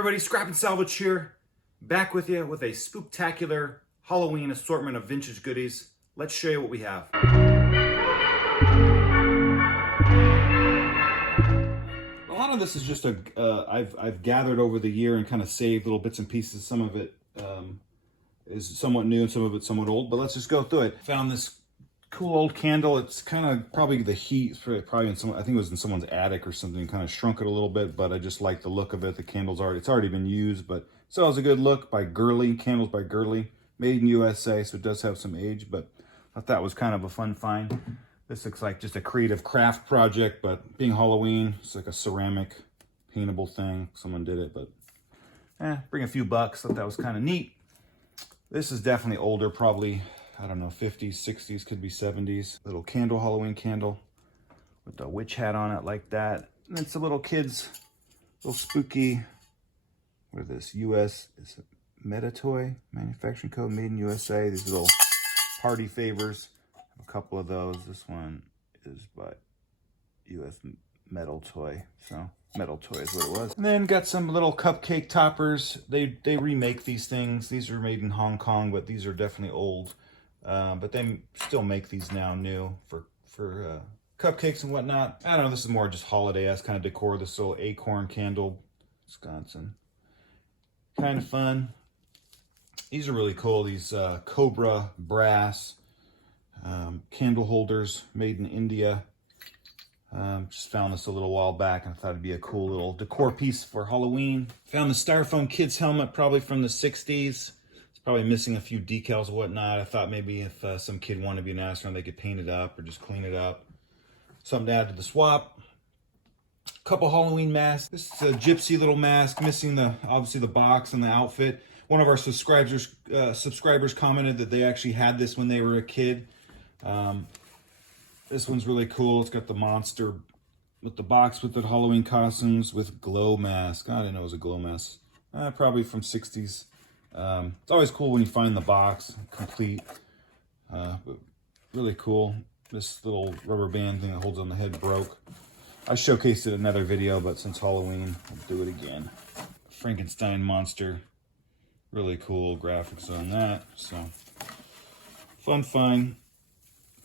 everybody, Scrap and Salvage here, back with you with a spooktacular Halloween assortment of vintage goodies. Let's show you what we have. A lot of this is just I've gathered over the year and kind of saved little bits and pieces. Some of it is somewhat new and some of it's somewhat old, but let's just go through it. Found this cool old candle. It's kind of probably the heat, probably in some, I think it was in someone's attic or something, kind of shrunk it a little bit, but I just like the look of it. The candle's it's already been used, but still has a good look. By Gurley, candles by Gurley, made in USA, so it does have some age, but I thought that was kind of a fun find. This looks like just a creative craft project, but being Halloween, it's like a ceramic paintable thing. Someone did it, but bring a few bucks. Thought that was kind of neat. This is definitely older, probably, I don't know, 50s, 60s, could be 70s. Little candle, Halloween candle with the witch hat on it like that. And it's a little kid's, little spooky, what is this, US, is it Meta Toy, manufacturing code, made in USA. These little party favors. A couple of those. This one is by US Metal Toy. So Metal Toy is what it was. And then got some little cupcake toppers. They remake these things. These are made in Hong Kong, but these are definitely old. But they still make these now new for cupcakes and whatnot. I don't know, this is more just holiday-esque kind of decor. This little acorn candle, Wisconsin. Kind of fun. These are really cool. These Cobra brass candle holders made in India. Just found this a little while back and I thought it'd be a cool little decor piece for Halloween. Found the styrofoam kid's helmet, probably from the 60s. Probably missing a few decals and whatnot. I thought maybe if some kid wanted to be an astronaut, they could paint it up or just clean it up. Something to add to the swap. A couple Halloween masks. This is a gypsy little mask, missing obviously the box and the outfit. One of our subscribers commented that they actually had this when they were a kid. This one's really cool. It's got the monster with the box with the Halloween costumes with glow mask. I didn't know it was a glow mask. Probably from 60s. It's always cool when you find the box complete, but really cool. This little rubber band thing that holds on the head broke. I showcased it in another video, but since Halloween, I'll do it again. Frankenstein monster, really cool graphics on that. So fun find,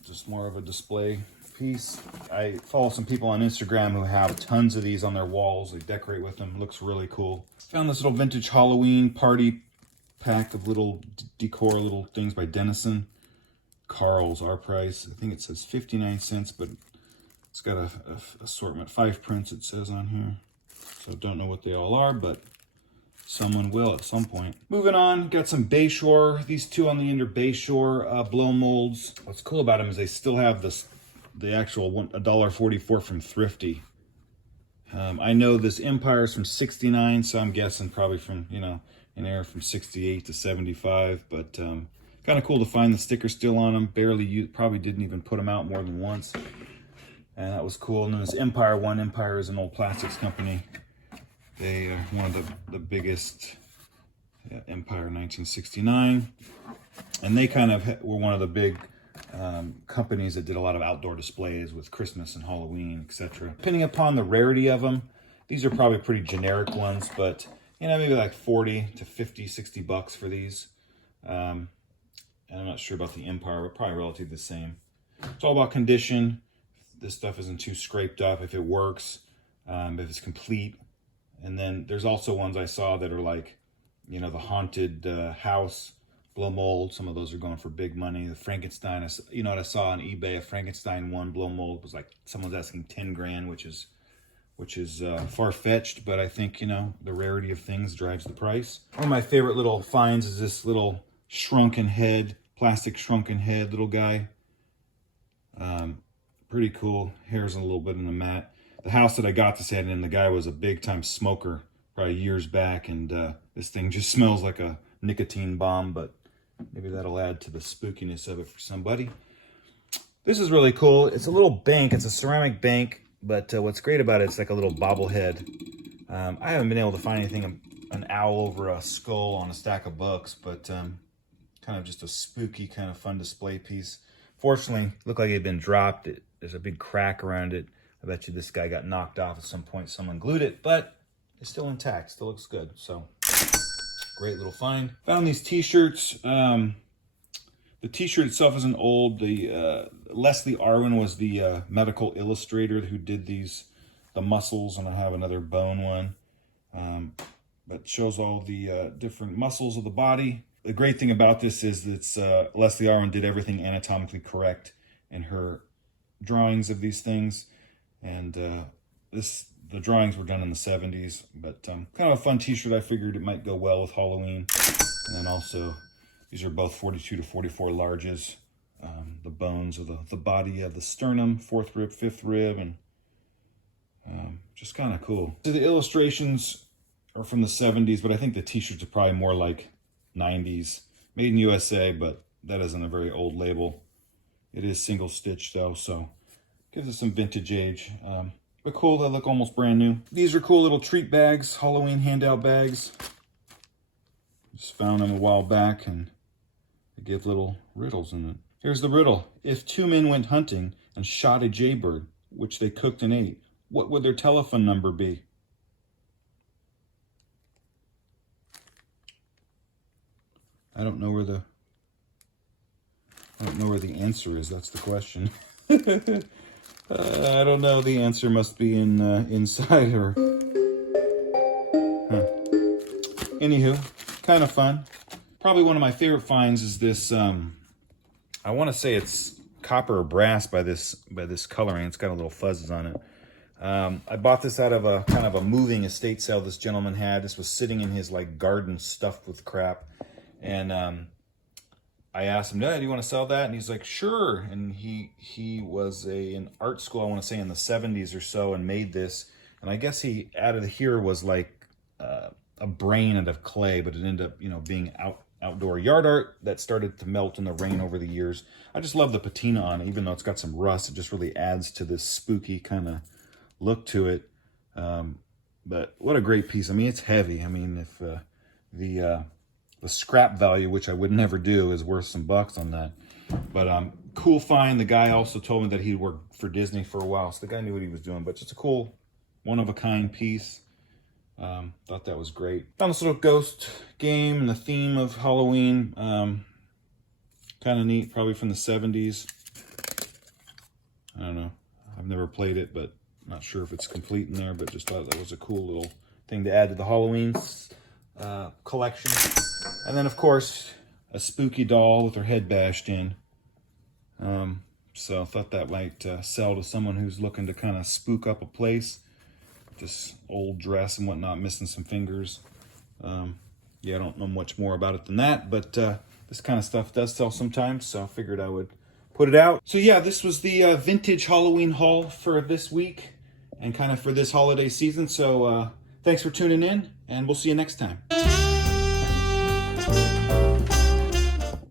just more of a display piece. I follow some people on Instagram who have tons of these on their walls. They decorate with them. Looks really cool. Found this little vintage Halloween party pack of little decor, little things by Dennison. Carl's, our price. I think it says 59 cents, but it's got a assortment. 5 prints it says on here. So don't know what they all are, but someone will at some point. Moving on, got some Bayshore. These two on the end are Bayshore blow molds. What's cool about them is they still have the actual $1.44 from Thrifty. I know this Empire is from 69, so I'm guessing probably from, anywhere from 68 to 75, but kind of cool to find the sticker still on them. Barely used, probably didn't even put them out more than once, and that was cool. And then this Empire one. Empire is an old plastics company. They are one of the biggest. Empire 1969, and they kind of were one of the big companies that did a lot of outdoor displays with Christmas and Halloween, etc. Depending upon the rarity of them, these are probably pretty generic ones, but maybe like 40 to 50, 60 bucks for these. And I'm not sure about the Empire, but probably relatively the same. It's all about condition. This stuff isn't too scraped up, if it works, if it's complete. And then there's also ones I saw that are like, the haunted house blow mold. Some of those are going for big money. The Frankenstein, what I saw on eBay, a Frankenstein 1 blow mold was like, someone's asking 10 grand, which is far-fetched, but I think, the rarity of things drives the price. One of my favorite little finds is this little shrunken head, plastic shrunken head little guy. Pretty cool. Hair's a little bit in the mat. The house that I got this at in, the guy was a big-time smoker probably years back, and this thing just smells like a nicotine bomb, but maybe that'll add to the spookiness of it for somebody. This is really cool. It's a little bank. It's a ceramic bank. But what's great about it, it's like a little bobblehead. I haven't been able to find anything, an owl over a skull on a stack of books, but kind of just a spooky, kind of fun display piece. Fortunately, it looked like it had been dropped. There's a big crack around it. I bet you this guy got knocked off at some point. Someone glued it, but is still intact, still looks good. So great little find. Found these t-shirts. The t-shirt itself isn't old. The Leslie Arwin was the medical illustrator who did the muscles, and I have another bone one. That shows all the different muscles of the body. The great thing about this is that Leslie Arwin did everything anatomically correct in her drawings of these things. And the drawings were done in the 70s, but kind of a fun t-shirt. I figured it might go well with Halloween. And then also, these are both 42 to 44 larges. The bones of the body of the sternum, 4th rib, 5th rib, and just kind of cool. So the illustrations are from the 70s, but I think the t-shirts are probably more like 90s. Made in USA, but that isn't a very old label. It is single stitch though, so gives it some vintage age. But cool, they look almost brand new. These are cool little treat bags, Halloween handout bags. Just found them a while back, and they give little riddles in it. Here's the riddle. If 2 men went hunting and shot a jaybird, which they cooked and ate, what would their telephone number be? I don't know where the answer is. That's the question. I don't know. The answer must be inside or. Huh. Anywho, kind of fun. Probably one of my favorite finds is this. I want to say it's copper or brass by this coloring. It's got a little fuzzes on it. I bought this out of a kind of a moving estate sale this gentleman had. This was sitting in his like garden stuffed with crap, and I asked him, "Dad, do you want to sell that?" And he's like, "Sure." And he was in art school, I want to say in the 70s or so, and made this. And I guess he added here was like a brain out of clay, but it ended up being outdoor yard art that started to melt in the rain over the years. I just love the patina on it, even though it's got some rust. It just really adds to this spooky kind of look to it. But what a great piece. I mean, it's heavy. I mean, if the scrap value, which I would never do, is worth some bucks on that. But cool find. The guy also told me that he worked for Disney for a while, so the guy knew what he was doing. But just a cool, one-of-a-kind piece. Thought that was great. Found this little ghost game in the theme of Halloween. Kind of neat, probably from the 70s. I don't know. I've never played it, but not sure if it's complete in there, but just thought that was a cool little thing to add to the Halloween collection. And then, of course, a spooky doll with her head bashed in. So I thought that might sell to someone who's looking to kind of spook up a place. Just old dress and whatnot, missing some fingers. Yeah, I don't know much more about it than that, but this kind of stuff does sell sometimes, so I figured I would put it out. So yeah, this was the vintage Halloween haul for this week and kind of for this holiday season. So thanks for tuning in, and we'll see you next time.